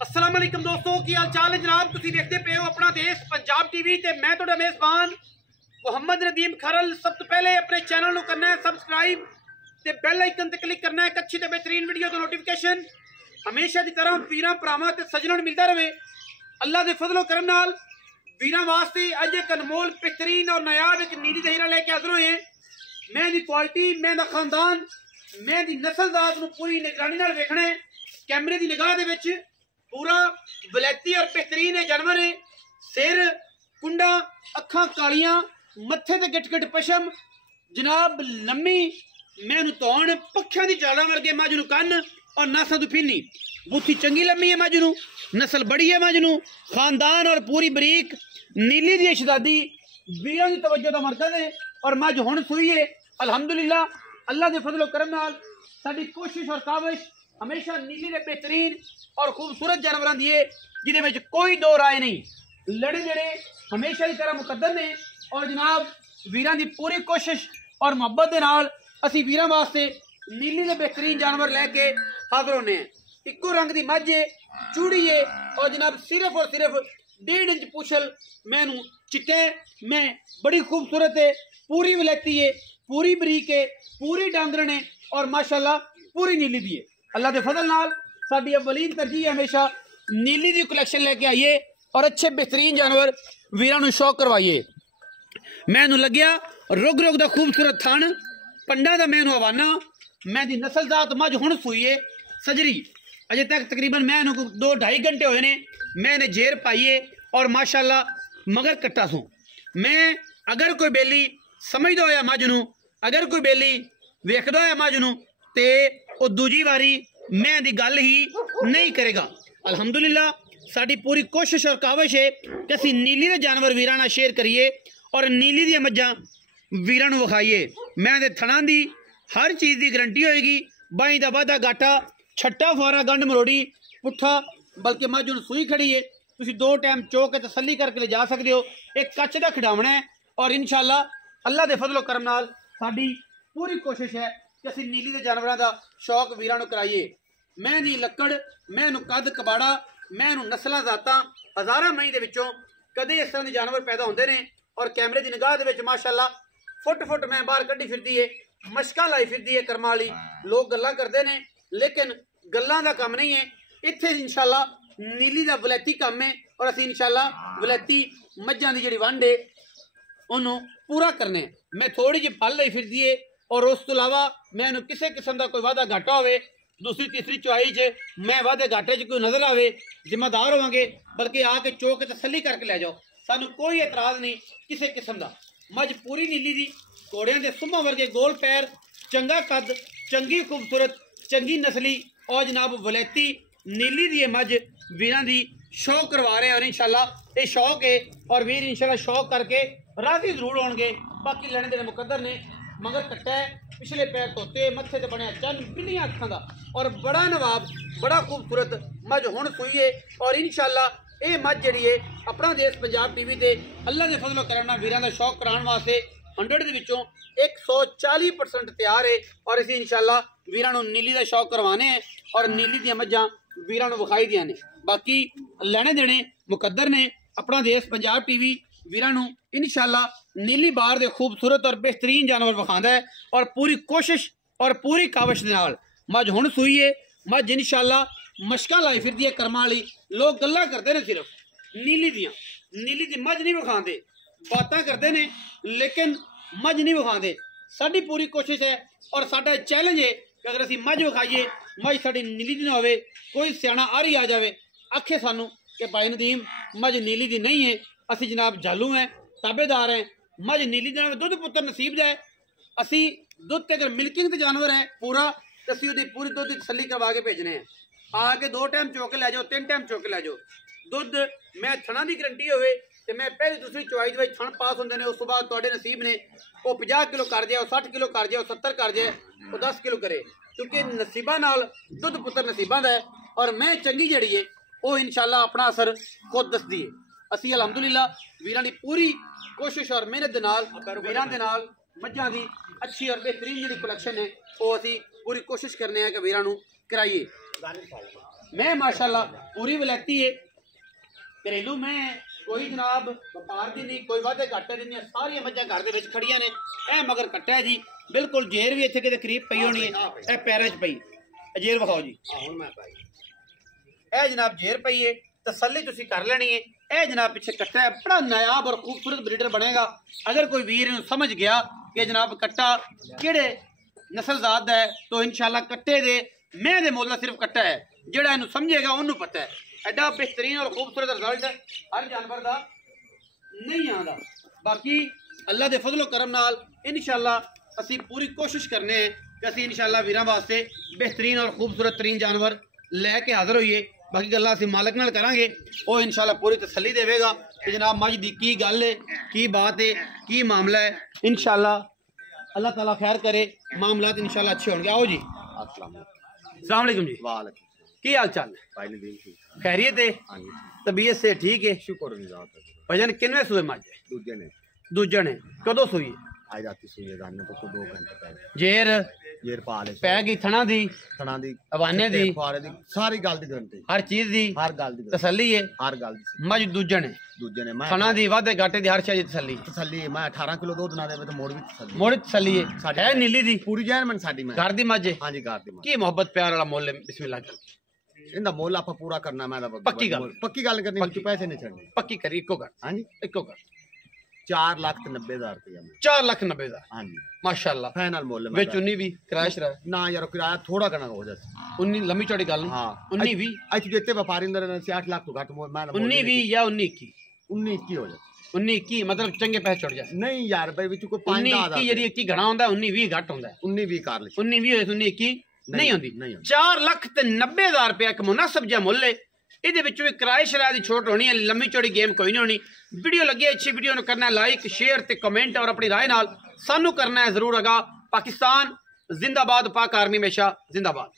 अस्सलाम वालेकुम दोस्तों, की हाल चाल है जनाब। तुसी देखते पे हो अपना देश पंजाब टीवी ते मैं तुहाडा मेज़बान मोहम्मद नदीम खरल। सब तो पहले अपने चैनल को करना है सबसक्राइब ते बेल आइकन ते क्लिक करना है एक अच्छी ते बेहतरीन वीडियो तो नोटिफिकेशन हमेशा की तरह वीरां भरावां ते सज्जनां नूं मिलता रहे। अल्लाह के फजलो करम नाल वीरां वास्ते अज एक अनमोल बेहतरीन और नायाब एक नीली दहीरा लेके हाज़र होए हैं। मैं दी क्वालिटी, मैं दा खानदान, मैं दी नस्लदार नूं पूरी निगरानी नाल वेखना है। कैमरे की निगाह दे विच पूरा वलैती और बेहतरीन जानवर है। सिर कुंडा, अखां कालियां, मत्थे ते गिट गिट पशम, जनाब लम्मी मैनू तौण पक्षां दी चालां वर्गे मझ नूं कन्न और नासां तों फिन्नी बूथी चंगी लम्मी है। मझ नूं नस्ल बड़ी है। मझ नूं खानदान और पूरी बरीक नीली दी शदादी वीरां दी तवज्जो दा मरकज़ है और मझ हुण सूई है। अल्हम्दुलिल्लाह अल्लाह दे फजलो करम नाल साडी कोशिश और काविश हमेशा नीली दे बेहतरीन और खूबसूरत जानवरां दी है जिहदे विच कोई दो राय नहीं। लड़े जड़े हमेशा की तरह मुकद्दर ने और जनाब वीरां दी पूरी कोशिश और मुहब्बत दे नाल असीं वीरां वास्ते नीली दे बेहतरीन जानवर लैके हाज़र होने हैं। इक्को रंग दी मझ है, चूड़ी है और जनाब सिर्फ और सिर्फ 1.5 इंच पूछल मैनू चिट्टा है। मैं बड़ी खूबसूरत है, पूरी वलैती है, पूरी बरीक है, पूरी डांगरन है और माशाल्लाह पूरी नीली दी है। अल्लाह के फजल नाल साडी अवलीन तरजीह हमेशा नीली दी कलैक्शन लेके आइए और अच्छे बेहतरीन जानवर वीरां नूं शौक करवाइए। मैनू लग्या रुग रुग दा खूबसूरत थन, पंडा दा मैनू हवाना, मैं दी नस्लजात मझ हुण सूई है सजरी। अजे तक तकरीबन मैनू 2-2.5 घंटे होए ने। मैंने जेर पाइए और माशाल्लाह मगर कट्टा सूं। मैं अगर कोई बेली समझदा होया मझ नूं, अगर कोई बेली वेखदा होया मझ नूं ते वो दूजी वारी मैं दी गल ही नहीं करेगा। अल्हम्दुलिल्लाह साडी पूरी कोशिश और काविश है कि असीं नीली दे जानवर वीरां नाल शेयर करिए और नीली दी मज्जां वीरां नूं विखाइए। मैं दे थणां दी हर चीज़ की गारंटी होएगी। बाई दा वाधा घाटा, छट्टा फुआरा, गंढ मरोड़ी, पुट्ठा, बल्कि मझ हुण सूई खड़ी है। तुसीं 2 टाइम चो के तसल्ली करके ले जा सकते हो। एक कच्च दा खिडावना है और इंशाअल्लाह अल्लाह दे फजलो करम नाल साडी पूरी कोशिश है कि असीं नीली दे जानवरां दा शौक वीरां नूं कराइए। मैं दी लक्कड़, मैं नूं कद कबाड़ा, मैं नूं नस्लां जातां हज़ारां मई दे विचों कदे इस तरह दे जानवर पैदा होंदे ने और कैमरे की निगाह दे विच माशाअल्लाह फुट फुट मैं बाहर कड्ढी फिरदी है, मशकां लाई फिरदी है कर्मां वाली। लोग गल्लां करदे ने लेकिन गल्लां दा कम नहीं है। इत्थे इंशाअल्लाह नीली दा वलैती कम है और असीं इंशाअल्लाह वलैती मज्जां दी जिहड़ी वंड है उन्हों पूरा करने। मैं थोड़ी जी फल लाई फिरदी है और उस तो अलावा मैनू किसी किस्म का कोई वादा घाटा हो, दूसरी तीसरी चुआई च मैं वादे घाटे च कोई नजर आवे, जिम्मेदार होवांगे, बल्कि आके चो के तसल्ली करके लै जाओ। सानू कोई एतराज नहीं किसी किस्म का। मझ पूरी नीली दी, घोड़ियां दे सुम्मा वर्गे गोल पैर, चंगा कद, चंगी खूबसूरत, चंगी नस्ली और जनाब वलैती नीली दी मझ वीरां दी शौक करवा रहे हैं। और इंशाअल्लाह ये शौक है और वीर इंशाअल्लाह शौक करके राजी जरूर होंगे। बाकी लैने देने मुकद्दर ने। मगर कट्टा है, पिछले पैर धोते, मत्थे ते बनया चन, बिल्लियां अखां दा और बड़ा नवाब, बड़ा खूबसूरत मझ हुण सूई है। और इंशाअल्लाह ये मझ जिहड़ी है अपना देश पंजाब टीवी ते अल्लाह दे फजलो करम नाल वीरां दा शौक कराउण वास्ते 100 दे विचों 140% तैयार है। और असीं इंशाअल्लाह वीरां नूं नीली दा शौक करवाने हैं और नीली दी मझां वीरां नूं विखाई दियां ने। बाकी लैने देने मुकद्दर ने। अपना देश पंजाब टीवी वीरां नूं इंशाअल्लाह नीली बार दे खूबसूरत और बेहतरीन जानवर विखांदा है और पूरी कोशिश और पूरी काविश दे नाल मझ हुण सूई है। मझ इंशाअल्लाह मशकां लाई फिरदी है कर्मां वाली। लोग गल्लां करदे ने सिर्फ नीली दियां, नीली दी मझ नहीं विखांदे, बातां करदे ने लेकिन मझ नहीं विखांदे। साडी पूरी कोशिश है और साडा चैलेंज है कि अगर असीं मझ विखाइए, मझ साडी नीली दी ना होवे, कोई सियाणा आरी आ जावे आखे सानू कि भाई नदीम मझ नीली दी नहीं है, असी जनाब जालू हैं, ताबेदार हैं, मझ नीली दी दुध पुत्र नसीब दा है। असी दुध अगर मिल्किंग ते जानवर है पूरा तो असी उहदी पूरी दुध की तसल्ली करवा के भेजने हैं। आके 2 टाइम चौके लै जाओ, 3 टाइम चौके लै जाओ। दुध मैं थणा की गारंटी होवे तो मैं पहली दूसरी चुआई दे थण पास होंदे ने, उस तो बाद तुहाडे नसीब ने वो 50 किलो कर जाए, 60 किलो कर जाए, 70 कर जाए, वो 10 किलो करे, क्योंकि नसीबा नाल दुध पुत्र नसीबा दा है। और मैं चंगी जड़ी है वो इंशाअल्लाह अपना असर खुद दसदी है। असी अलहमदुलिल्लाह वीरां दी पूरी कोशिश और मेहनत दे नाल वीरां दे नाल मझां दी अच्छी और बेहतरीन जी कलैक्शन है वो असी पूरी कोशिश करने हैं कि वीरां नूं कराइए। मैं माशाल्लाह पूरी वलैती है, घरेलू मैं कोई जनाब व्यापार की नहीं, कोई वादे घाटे दी नहीं, सारिया मझां घर दे विच खड़ियां ने। ए मगर कट्टा है जी, बिल्कुल जेर भी इत्थे किते करीब पई होनी है, ए पैरां च पई जेर विखाओ जी। हुण मैं पाई ए जनाब जेर पई है, तसल्ली तुसीं कर लेनी है। ए जनाब पीछे कट्टा है, बड़ा नायाब और खूबसूरत ब्रीडर बनेगा। अगर कोई वीर इहनूं समझ गया कि जनाब कट्टा किहड़े नस्लजात है, तो इंशाल्लाह कट्टे दे मैं दे मुल्ल सिर्फ कट्टा है, जिहड़ा इहनूं समझेगा उन्होंने पता है। एडा बेहतरीन और खूबसूरत रिजल्ट हर जानवर का नहीं आता। बाकी अल्लाह के फजलो करम नाल इंशाल्लाह असी पूरी कोशिश करने हैं कि असी इंशाल्लाह वीरां वास्ते बेहतरीन और खूबसूरत तरीन जानवर लैके हाजिर होइए। बाकी गल्लां असी मालक नाल करांगे, वो इंशाल्लाह पूरी तसल्ली देवेगा कि जनाब मज दी की गल है, की बात है, की मामला है। इंशाल्लाह अल्लाह ताला खैर करे, मामलात इंशाल्लाह अच्छे होंगे। आओ जी, अस्सलाम वालेकुम जी। वालेकुम, की हाल चाल है? खैरियत है? तबीयत से ठीक है? शुक्र भजन किनवे सूए मज? दूजे ने कदों सूई? आज रात सूई तो 2 घंटे पहले। जेर पाले पै गई थना दी हवाने दी सारी गल दी गारंटी, हर चीज दी, हर गल दी तसल्ली है। हर गल दी मज दूजे ने मैं थना दी वादे घाटे दी हर चीज तसल्ली है। मैं 18 किलो दूध ना देवे तो मोड़ भी तसल्ली, मोड़ तसल्ली है नीली दी पूरी जैन मन साडी मैं घर दी मज है। हां जी घर दी मज की मोहब्बत प्यार वाला मोल है। बिस्मिल्लाह कर इंदा मोल आपा पूरा करना। मैं पक्की गल करनी, पक्की पैसे नहीं छड़ने, पक्की करी इको कर। हां जी इको कर 4,90,000 रुपया। 4,90,000 हां जी माशाल्लाह फाइनल मोल है। विच 19 भी किराया शरा ना यार किराया थोड़ा कना हो जाए 19 लंबी चौड़ी गल। हां 19 20 आज जिते व्यापारी अंदर 8 लाख तो घट मैं 19 20 या 19 21 19 21 हो जाए। 19 21 मतलब चंगे पैसे चढ़ जाए। नहीं यार भाई विच कोई 5 19 यदि 21 घना होंदा, 19 20 घट होंदा। 19 20 कर ले, 19 20 होए 19 21 नहीं होंदी। 4,90,000 रुपया एक मुनासिब जिहा मुल्ल है। ਇਹਦੇ ਵਿੱਚ ਵੀ ਕਿਰਾਏ ਸ਼ਰਾਏ ਦੀ ਛੋਟ ਹੋਣੀ ਹੈ, ਲੰਮੀ ਚੌੜੀ ਗੇਮ ਕੋਈ ਨਹੀਂ ਹੋਣੀ। ਵੀਡੀਓ ਲੱਗੀ ਅੱਛੀ ਵੀਡੀਓ ਨੂੰ ਕਰਨਾ ਲਾਈਕ ਸ਼ੇਅਰ ਤੇ ਕਮੈਂਟ ਔਰ ਆਪਣੀ ਰਾਏ ਨਾਲ ਸਾਨੂੰ ਕਰਨਾ ਹੈ ਜ਼ਰੂਰ। ਅਗਾ ਪਾਕਿਸਤਾਨ ਜ਼ਿੰਦਾਬਾਦ, ਪਾਕ ਆਰਮੀ ਹਮੇਸ਼ਾ ਜ਼ਿੰਦਾਬਾਦ।